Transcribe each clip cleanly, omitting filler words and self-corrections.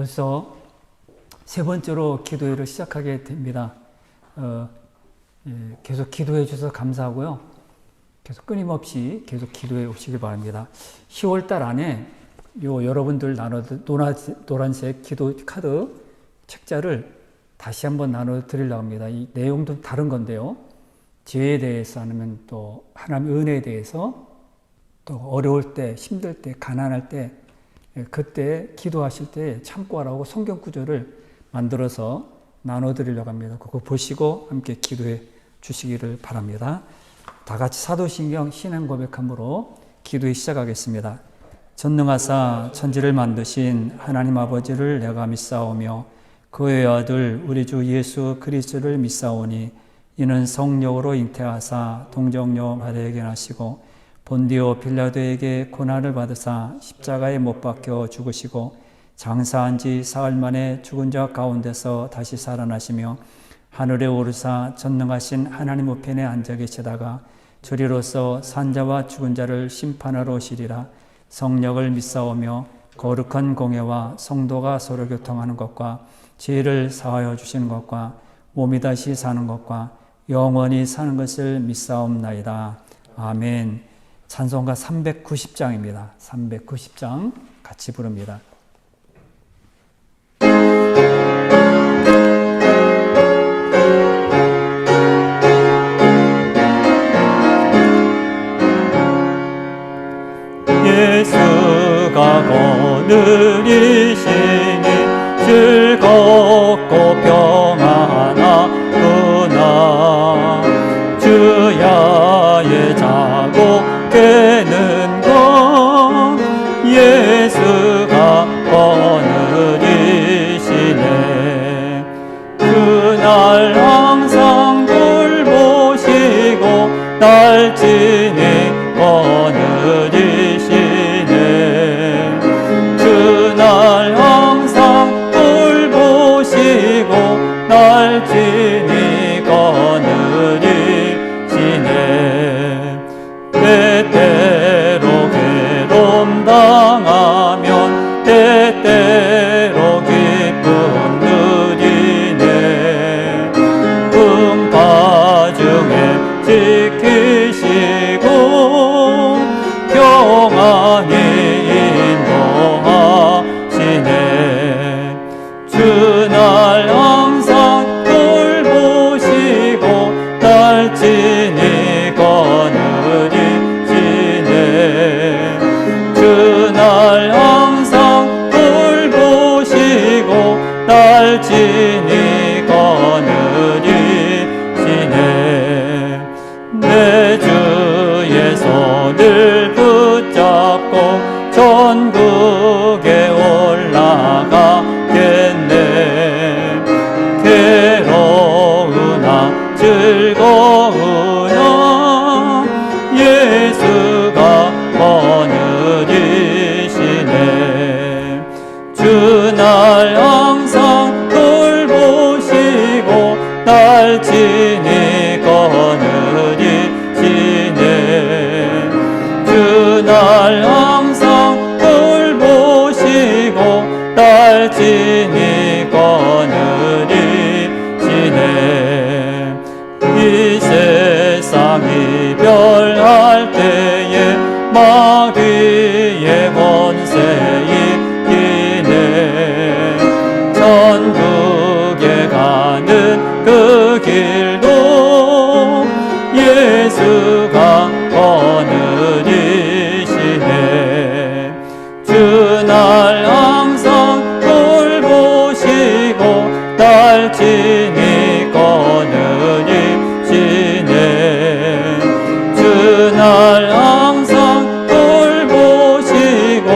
벌써 세 번째로 기도회를 시작하게 됩니다. 계속 기도해 주셔서 감사하고요. 계속 끊임없이 계속 기도해 오시길 바랍니다. 10월 달 안에 여러분들 노란색 기도 카드 책자를 다시 한번 나눠 드리려고 합니다. 이 내용도 다른 건데요. 죄에 대해서 아니면 또 하나님의 은혜에 대해서 또 어려울 때, 힘들 때, 가난할 때 그때 기도하실 때 참고하라고 성경 구절을 만들어서 나눠 드리려고 합니다. 그거 보시고 함께 기도해 주시기를 바랍니다. 다 같이 사도신경 신앙 고백함으로 기도에 시작하겠습니다. 전능하사 천지를 만드신 하나님 아버지를 내가 믿사오며 그의 아들 우리 주 예수 그리스도를 믿사오니 이는 성령으로 잉태하사 동정녀 마리아에게 나시고 본디오 빌라도에게 고난을 받으사 십자가에 못 박혀 죽으시고 장사한 지 사흘 만에 죽은 자 가운데서 다시 살아나시며 하늘에 오르사 전능하신 하나님 우편에 앉아 계시다가 주리로서 산자와 죽은 자를 심판하러 오시리라. 성령을 믿사오며 거룩한 공예와 성도가 서로 교통하는 것과 죄를 사하여 주시는 것과 몸이 다시 사는 것과 영원히 사는 것을 믿사옵나이다. 아멘. 찬송가 390장입니다. 390장 같이 부릅니다. 예수가 거느리시니 즐겁고 평안하구나. 주야의 자고 깨는 것 예수가 거느리시네. 그날 항상 돌보시고 날진히 거느리시네. 그날 항상 돌보시고 날진히 거느리시네. 때때로 괴로움 당하면 때때로 기쁨 누리네. 풍파 중에 지키시고 평안히 인도하시네. 주날 항상 돌보시고 날진히 거느리시네. 주날 항상 돌보시고 날진히 거느리시네. 내 주의 손을 붙잡고 천국에 올라가겠네. 괴로우나 즐거우나 예수가 거느리시네. 주날 항상 돌보시고 날진히 거느리시네. 주날 항상 돌보시고 날진히 거느리시네. 이 세상 이별할 때에 마귀의 권세 이기네. 천국에 가는 그 길도 예수가 거느리시네. 주날 항상 돌보시고 날진히 거느리시네. 주날 항상 돌보시고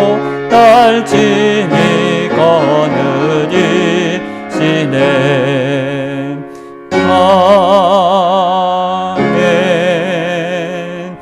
날진히 거느리시네. 아멘.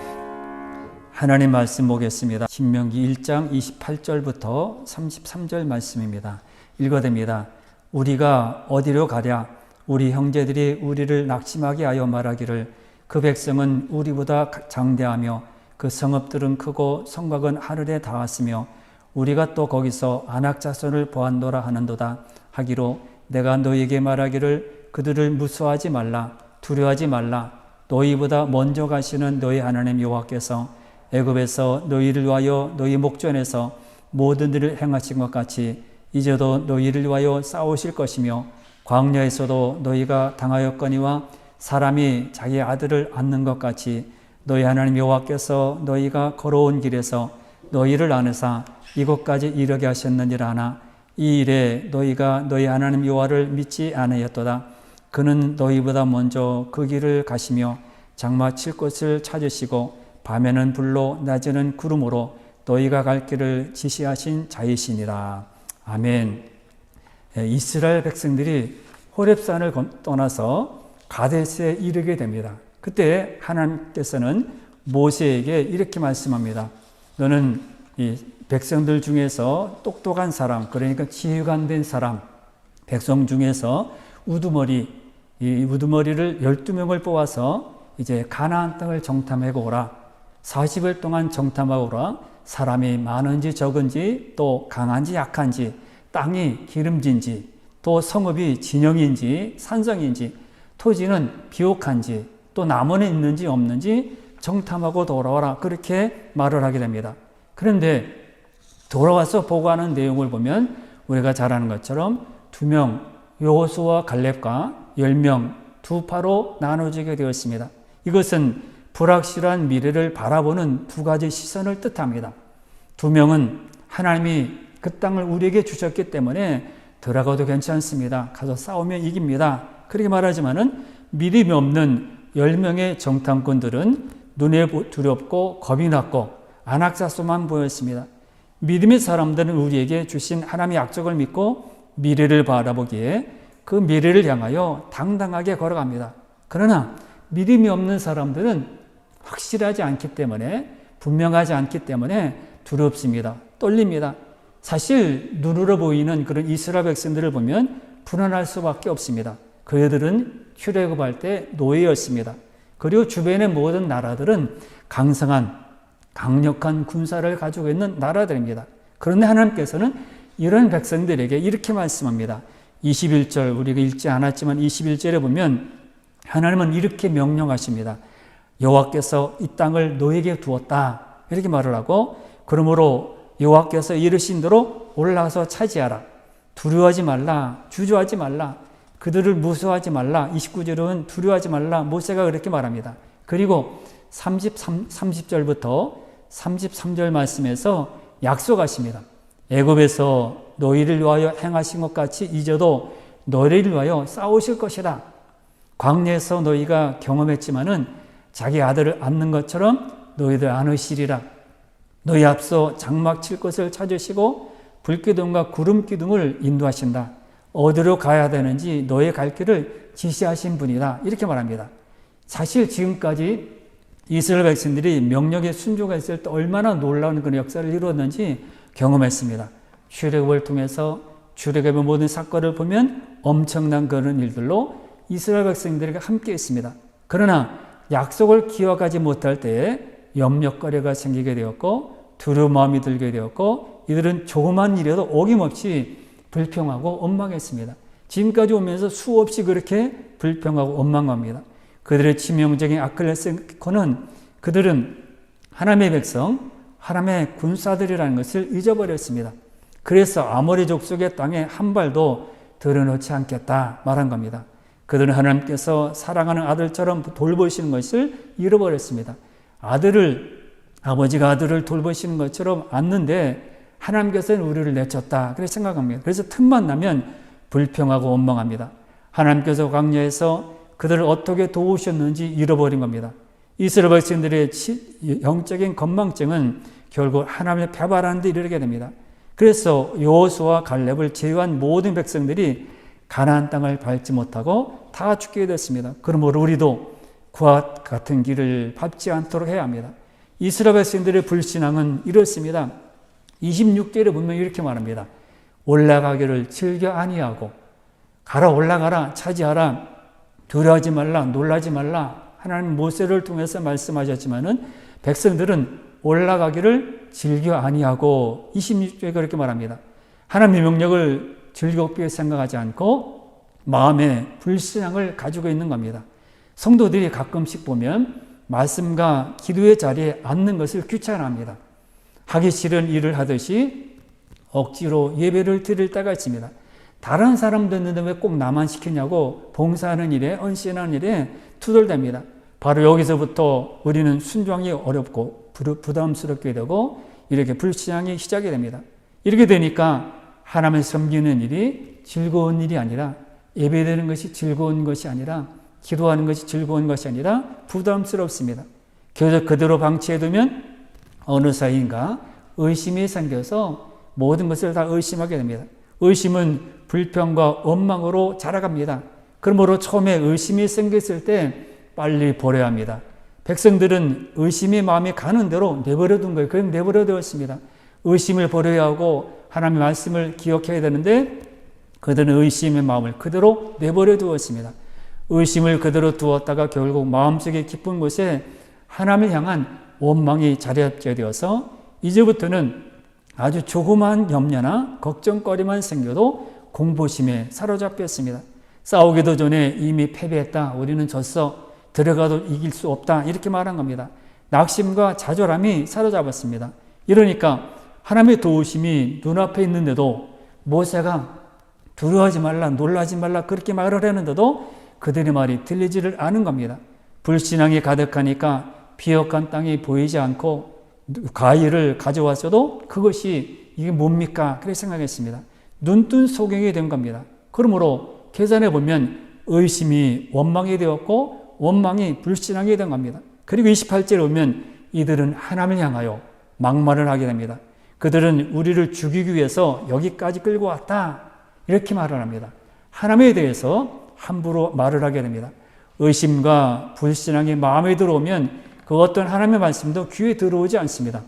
하나님 말씀 보겠습니다. 신명기 1장 28절부터 33절 말씀입니다. 읽어댑니다. 우리가 어디로 가랴? 우리 형제들이 우리를 낙심하게 하여 말하기를 그 백성은 우리보다 장대하며 그 성읍들은 크고 성곽은 하늘에 닿았으며 우리가 또 거기서 아낙 자손을 보았노라 하는도다 하기로 내가 너희에게 말하기를 그들을 무수하지 말라 두려워하지 말라 너희보다 먼저 가시는 너희 하나님 여호와께서 애굽에서 너희를 위하여 너희 목전에서 모든 일을 행하신 것 같이 이제도 너희를 위하여 싸우실 것이며 광야에서도 너희가 당하였거니와 사람이 자기 아들을 안는 것 같이 너희 하나님 여호와께서 너희가 걸어온 길에서 너희를 안으사 이곳까지 이르게 하셨느니라 하나 이 일에 너희가 너희 하나님 여호와를 믿지 아니하였도다. 그는 너희보다 먼저 그 길을 가시며 장마 칠 곳을 찾으시고 밤에는 불로 낮에는 구름으로 너희가 갈 길을 지시하신 자이시니라. 아멘. 이스라엘 백성들이 호렙산을 떠나서 가데스에 이르게 됩니다. 그때 하나님께서는 모세에게 이렇게 말씀합니다. 너는 이 백성들 중에서 똑똑한 사람, 그러니까 지휘관된 사람, 백성 중에서 이 우두머리를 12명을 뽑아서 이제 가나안 땅을 정탐하고 오라. 40일 동안 정탐하고 오라. 사람이 많은지 적은지 또 강한지 약한지 땅이 기름진지 또 성읍이 진영인지 산성인지 토지는 비옥한지 또 나무는 있는지 없는지 정탐하고 돌아와라. 그렇게 말을 하게 됩니다. 그런데 돌아와서 보고하는 내용을 보면 우리가 잘 아는 것처럼 2명 여호수아와 갈렙과 10명 두 파로 나눠지게 되었습니다. 이것은 불확실한 미래를 바라보는 두 가지 시선을 뜻합니다. 2명은 하나님이 그 땅을 우리에게 주셨기 때문에 들어가도 괜찮습니다. 가서 싸우면 이깁니다. 그렇게 말하지만은 믿음이 없는 10명의 정탐꾼들은 눈에 두렵고 겁이 났고 안악자수만 보였습니다. 믿음의 사람들은 우리에게 주신 하나님의 약속을 믿고 미래를 바라보기에 그 미래를 향하여 당당하게 걸어갑니다. 그러나 믿음이 없는 사람들은 확실하지 않기 때문에 분명하지 않기 때문에 두렵습니다. 떨립니다. 사실 눈으로 보이는 그런 이스라엘 백성들을 보면 불안할 수밖에 없습니다. 그들은 출애굽할 때 노예였습니다. 그리고 주변의 모든 나라들은 강력한 군사를 가지고 있는 나라들입니다. 그런데 하나님께서는 이런 백성들에게 이렇게 말씀합니다. 21절 우리가 읽지 않았지만 21절에 보면 하나님은 이렇게 명령하십니다. 여호와께서 이 땅을 너에게 두었다. 이렇게 말을 하고 그러므로 여호와께서 이르신 대로 올라가서 차지하라. 두려워하지 말라. 주저하지 말라. 그들을 무서워하지 말라. 29절은 두려워하지 말라. 모세가 그렇게 말합니다. 그리고 30절부터 33절 말씀에서 약속하십니다. 애굽에서 너희를 위하여 행하신 것 같이 이제도 너희를 위하여 싸우실 것이다. 광야에서 너희가 경험했지만은 자기 아들을 안는 것처럼 너희들 안으시리라. 너희 앞서 장막 칠 것을 찾으시고 불기둥과 구름기둥을 인도하신다. 어디로 가야 되는지 너의 갈 길을 지시하신 분이다. 이렇게 말합니다. 사실 지금까지 이스라엘 백성들이 명령에 순종했을 때 얼마나 놀라운 그런 역사를 이루었는지 경험했습니다. 출애굽을 통해서 출애굽의 모든 사건을 보면 엄청난 그런 일들로 이스라엘 백성들에게 함께 있습니다. 그러나 약속을 기억하지 못할 때에 염려거리가 생기게 되었고 두려운 마음이 들게 되었고 이들은 조그만 일에도 어김없이 불평하고 원망했습니다. 지금까지 오면서 수없이 그렇게 불평하고 원망합니다. 그들의 치명적인 아클레스건은 그들은 하나님의 백성, 하나님의 군사들이라는 것을 잊어버렸습니다. 그래서 아모리 족속의 땅에 한 발도 들여놓지 않겠다 말한 겁니다. 그들은 하나님께서 사랑하는 아들처럼 돌보시는 것을 잃어버렸습니다. 아버지가 아들을 돌보시는 것처럼 안는데 하나님께서는 우리를 내쳤다. 그렇게 생각합니다. 그래서 틈만 나면 불평하고 원망합니다. 하나님께서 광야에서 그들을 어떻게 도우셨는지 잃어버린 겁니다. 이스라엘 백성들의 영적인 건망증은 결국 하나님의 배반하는 데 이르게 됩니다. 그래서 여호수아와 갈렙을 제외한 모든 백성들이 가나안 땅을 밟지 못하고 다 죽게 됐습니다. 그러므로 우리도 그와 같은 길을 밟지 않도록 해야 합니다. 이스라엘 백성들의 불신앙은 이렇습니다. 26절에 보면 이렇게 말합니다. 올라가기를 즐겨 아니하고 올라가라 차지하라 두려워하지 말라 놀라지 말라 하나님 모세를 통해서 말씀하셨지만은 백성들은 올라가기를 즐겨 아니하고 26절에 그렇게 말합니다. 하나님의 명령을 즐겁게 생각하지 않고 마음에 불신앙을 가지고 있는 겁니다. 성도들이 가끔씩 보면 말씀과 기도의 자리에 앉는 것을 귀찮아합니다. 하기 싫은 일을 하듯이 억지로 예배를 드릴 때가 있습니다. 다른 사람도 있는데 왜 꼭 나만 시키냐고 봉사하는 일에, 헌신하는 일에 투덜댑니다. 바로 여기서부터 우리는 순종이 어렵고 부담스럽게 되고 이렇게 불신앙이 시작이 됩니다. 이렇게 되니까 하나님을 섬기는 일이 즐거운 일이 아니라, 예배드리는 것이 즐거운 것이 아니라, 기도하는 것이 즐거운 것이 아니라 부담스럽습니다. 계속 그대로 방치해두면 어느 사이인가 의심이 생겨서 모든 것을 다 의심하게 됩니다. 의심은 불평과 원망으로 자라갑니다. 그러므로 처음에 의심이 생겼을 때 빨리 버려야 합니다. 백성들은 의심이 마음에 가는 대로 내버려 둔 거예요. 그냥 내버려 두었습니다. 의심을 버려야 하고 하나님의 말씀을 기억해야 되는데 그들은 의심의 마음을 그대로 내버려 두었습니다. 의심을 그대로 두었다가 결국 마음속에 깊은 곳에 하나님을 향한 원망이 자리 잡게 되어서 이제부터는 아주 조그마한 염려나 걱정거리만 생겨도 공포심에 사로잡혔습니다. 싸우기도 전에 이미 패배했다. 우리는 졌어. 들어가도 이길 수 없다. 이렇게 말한 겁니다. 낙심과 좌절함이 사로잡았습니다. 이러니까 하나님의 도우심이 눈앞에 있는데도 모세가 두려워하지 말라, 놀라지 말라 그렇게 말을 했는데도 그들의 말이 들리지를 않은 겁니다. 불신앙이 가득하니까 비옥한 땅이 보이지 않고 과일을 가져왔어도 그것이 이게 뭡니까? 그렇게 생각했습니다. 눈뜬 소경이 된 겁니다. 그러므로 계산해 보면 의심이 원망이 되었고 원망이 불신앙이 된 겁니다. 그리고 28절에 보면 이들은 하나님을 향하여 막말을 하게 됩니다. 그들은 우리를 죽이기 위해서 여기까지 끌고 왔다. 이렇게 말을 합니다. 하나님에 대해서 함부로 말을 하게 됩니다. 의심과 불신앙이 마음에 들어오면 그 어떤 하나님의 말씀도 귀에 들어오지 않습니다.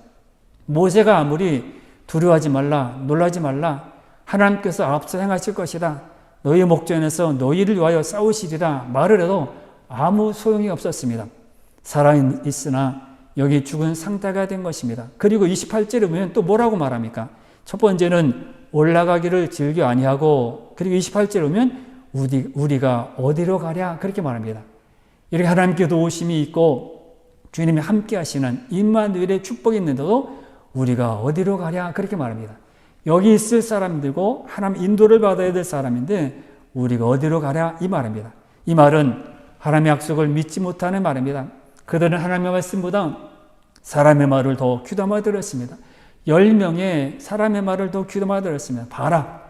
모세가 아무리 두려워하지 말라, 놀라지 말라, 하나님께서 앞서 행하실 것이다, 너희 목전에서 너희를 위하여 싸우시리라 말을 해도 아무 소용이 없었습니다. 살아있으나 여기 죽은 상태가 된 것입니다. 그리고 28절에 보면 또 뭐라고 말합니까? 첫 번째는 올라가기를 즐겨 아니하고, 그리고 28절에 보면 우리가 어디로 가랴 그렇게 말합니다. 이렇게 하나님께 도우심이 있고 주님이 함께 하시는 임마누엘의 축복이 있는데도 우리가 어디로 가랴 그렇게 말합니다. 여기 있을 사람들고 하나님 인도를 받아야 될 사람인데 우리가 어디로 가랴 이 말입니다. 이 말은 하나님의 약속을 믿지 못하는 말입니다. 그들은 하나님의 말씀보다 사람의 말을 더 귀담아 들었습니다. 10명의 사람의 말을 더 귀담아 들었습니다. 봐라,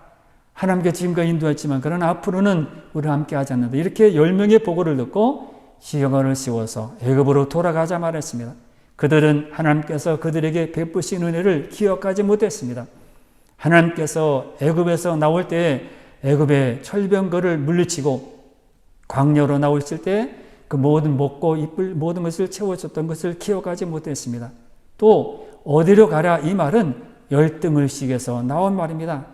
하나님께 지금까지 인도했지만 그러나 앞으로는 우리와 함께 하지 않는다. 이렇게 10명의 보고를 듣고 시경을 씌워서 애굽으로 돌아가자 말했습니다. 그들은 하나님께서 그들에게 베푸신 은혜를 기억하지 못했습니다. 하나님께서 애굽에서 나올 때 애굽의 철병거를 물리치고 광야로 나오실 때 그 모든 먹고 입을 모든 것을 채워줬던 것을 기억하지 못했습니다. 또 어디로 가라 이 말은 열등의식에서 나온 말입니다.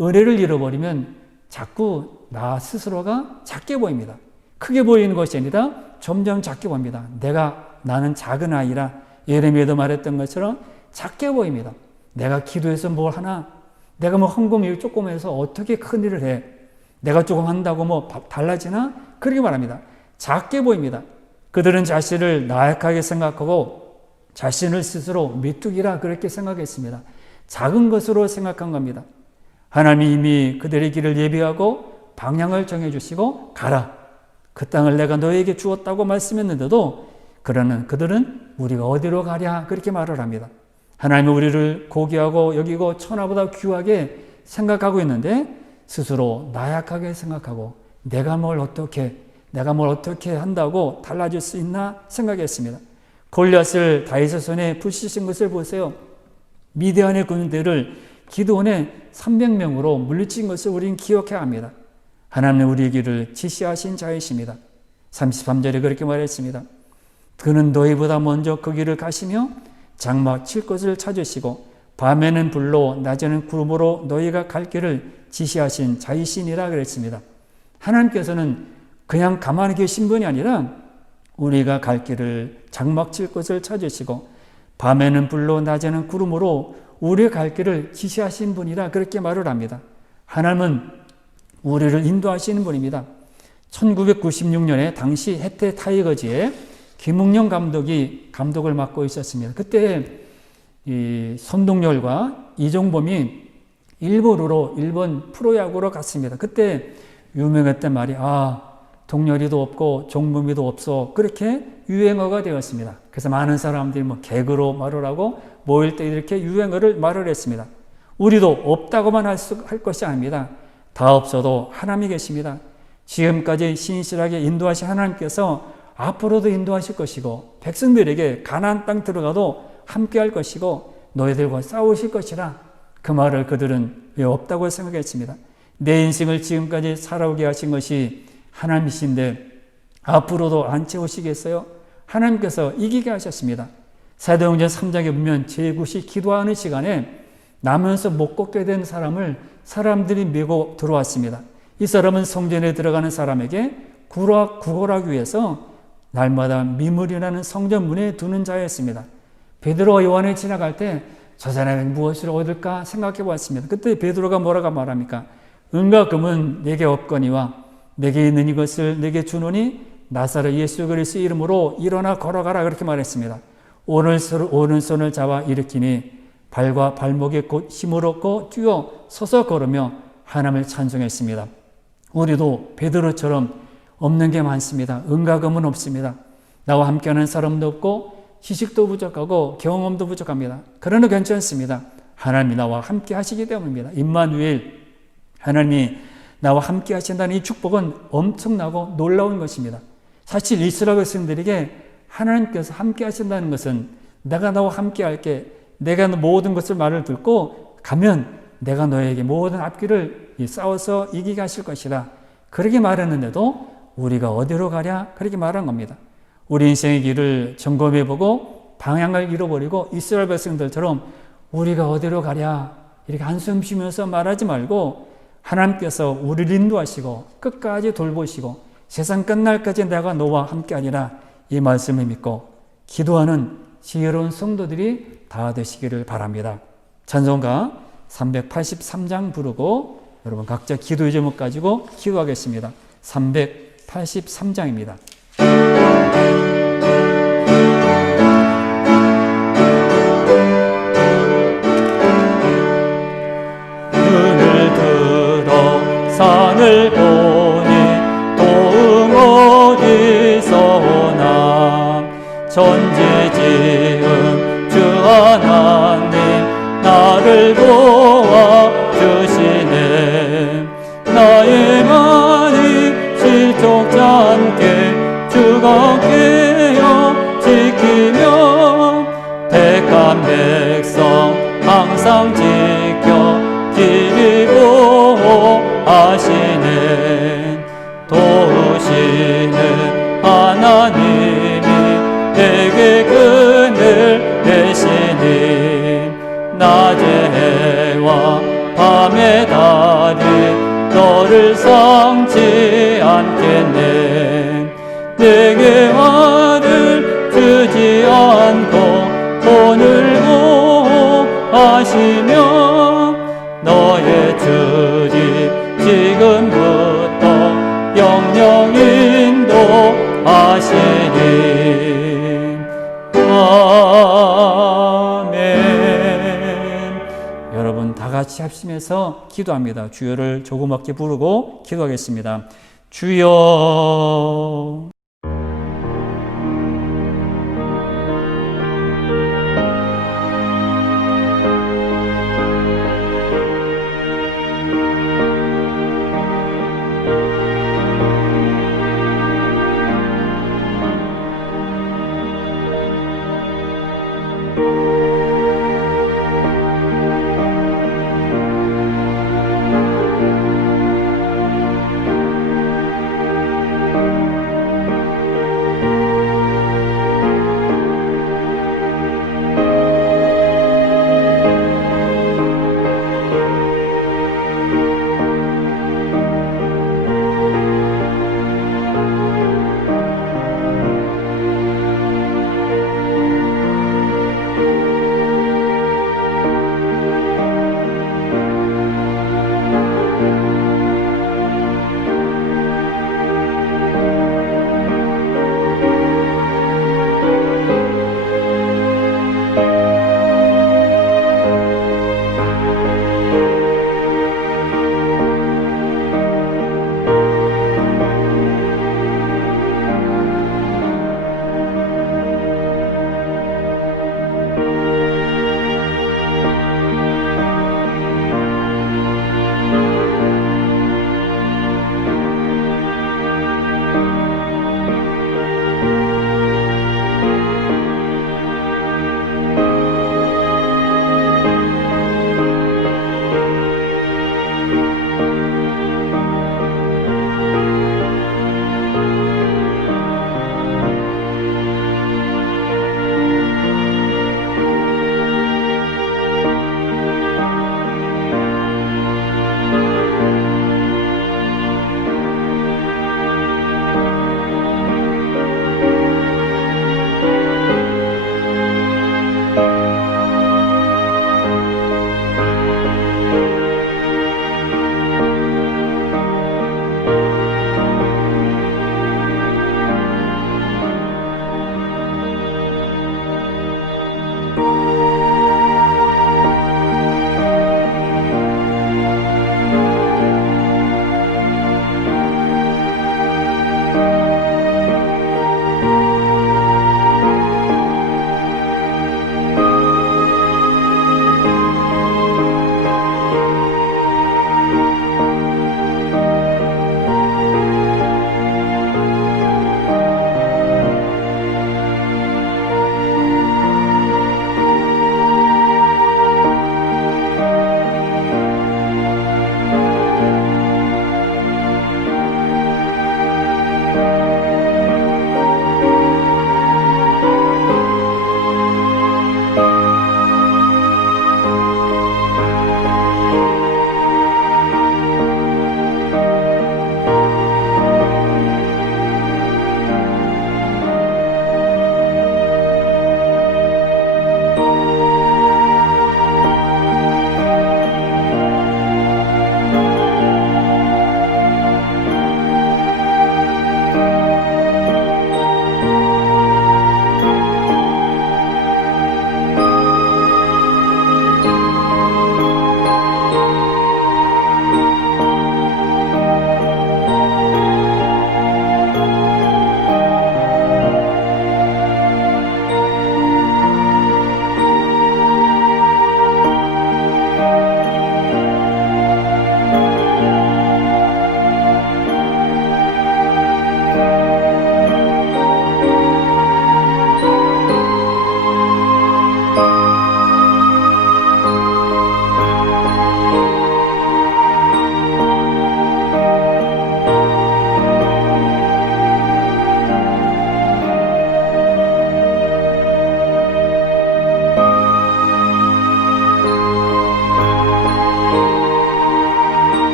은혜를 잃어버리면 자꾸 나 스스로가 작게 보입니다. 크게 보이는 것이 아니라 점점 작게 보입니다. 나는 작은 아이라 예레미야도 말했던 것처럼 작게 보입니다. 내가 기도해서 뭘 하나? 내가 뭐 헌금이 조금 해서 어떻게 큰 일을 해? 내가 조금 한다고 뭐 달라지나? 그렇게 말합니다. 작게 보입니다. 그들은 자신을 나약하게 생각하고 자신을 스스로 메뚜기라 그렇게 생각했습니다. 작은 것으로 생각한 겁니다. 하나님이 이미 그들의 길을 예비하고 방향을 정해주시고 가라. 그 땅을 내가 너에게 주었다고 말씀했는데도 그들은 우리가 어디로 가랴 그렇게 말을 합니다. 하나님은 우리를 고귀하고 여기고 천하보다 귀하게 생각하고 있는데 스스로 나약하게 생각하고 내가 뭘 어떻게 한다고 달라질 수 있나 생각했습니다. 골리앗을 다윗의 손에 부시신 것을 보세요. 미디안의 군대를 기드온의 300명으로 물리친 것을 우리는 기억해야 합니다. 하나님은 우리의 길을 지시하신 자이십니다. 33절에 그렇게 말했습니다. 그는 너희보다 먼저 그 길을 가시며 장막 칠 것을 찾으시고 밤에는 불로 낮에는 구름으로 너희가 갈 길을 지시하신 자이시니라 그랬습니다. 하나님께서는 그냥 가만히 계신 분이 아니라 우리가 갈 길을 장막 칠 것을 찾으시고 밤에는 불로 낮에는 구름으로 우리의 갈 길을 지시하신 분이라 그렇게 말을 합니다. 하나님은 우리를 인도하시는 분입니다. 1996년에 당시 해태 타이거즈의 김웅영 감독이 감독을 맡고 있었습니다. 그때 이 손동열과 이종범이 일본으로 일본 프로야구로 갔습니다. 그때 유명했던 말이 동열이도 없고 종범이도 없어, 그렇게 유행어가 되었습니다. 그래서 많은 사람들이 개그로 말을 하고 모일 때 이렇게 유행어를 말을 했습니다. 우리도 없다고만 할 것이 아닙니다. 다 없어도 하나님이 계십니다. 지금까지 신실하게 인도하신 하나님께서 앞으로도 인도하실 것이고 백성들에게 가나안 땅 들어가도 함께 할 것이고 너희들과 싸우실 것이라, 그 말을 그들은 왜 없다고 생각했습니다. 내 인생을 지금까지 살아오게 하신 것이 하나님이신데 앞으로도 안 채우시겠어요? 하나님께서 이기게 하셨습니다. 사도행전 3장에 보면 제9시 기도하는 시간에 나면서 못 걷게 된 사람들이 메고 들어왔습니다. 이 사람은 성전에 들어가는 사람에게 구걸하기 위해서 날마다 미물이라는 성전 문에 두는 자였습니다. 베드로와 요한이 지나갈 때 저 사람이 무엇을 얻을까 생각해 보았습니다. 그때 베드로가 뭐라고 말합니까? 은과 금은 내게 없거니와 내게 있는 이것을 내게 주노니 나사렛 예수 그리스도 이름으로 일어나 걸어가라, 그렇게 말했습니다. 오른손을 잡아 일으키니 발과 발목에 곧 힘을 얻고 뛰어 서서 걸으며 하나님을 찬송했습니다. 우리도 베드로처럼 없는 게 많습니다. 은과 금은 없습니다. 나와 함께하는 사람도 없고 지식도 부족하고 경험도 부족합니다. 그러나 괜찮습니다. 하나님이 나와 함께 하시기 때문입니다. 임마누엘, 하나님이 나와 함께 하신다는 이 축복은 엄청나고 놀라운 것입니다. 사실 이스라엘 백성들에게 하나님께서 함께 하신다는 것은 내가 나와 함께 할게, 내가 모든 것을 말을 듣고 가면 내가 너에게 모든 앞길을 싸워서 이기게 하실 것이다, 그렇게 말했는데도 우리가 어디로 가랴, 그렇게 말한 겁니다. 우리 인생의 길을 점검해보고 방향을 잃어버리고 이스라엘 백성들처럼 우리가 어디로 가랴 이렇게 한숨 쉬면서 말하지 말고 하나님께서 우리를 인도하시고 끝까지 돌보시고 세상 끝날까지 내가 너와 함께하리라, 이 말씀을 믿고 기도하는 지혜로운 성도들이 다 되시기를 바랍니다. 찬송가 383장 부르고 여러분 각자 기도의 제목 가지고 기도하겠습니다. 383장입니다. 눈을 들어 산을 보니 도움 어디서나, 천지지은 주 하나님 나를 도와주시네. 나의 많이 실족지 않게 주가 깨어 지키며 택한 백성 항상 지켜 길이 보호하시네. 도우시는 하나님이 내게 그늘 내시니, 낮의 해와 밤의 달이 너를 삼지 않겠네. 내게 화를 주지 않고 오늘 보호하시며 너의 주님 지금부터 영영 인도하시니. 아멘. 여러분 다 같이 합심해서 기도합니다. 주여를 조그맣게 부르고 기도하겠습니다. 주여.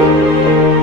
주님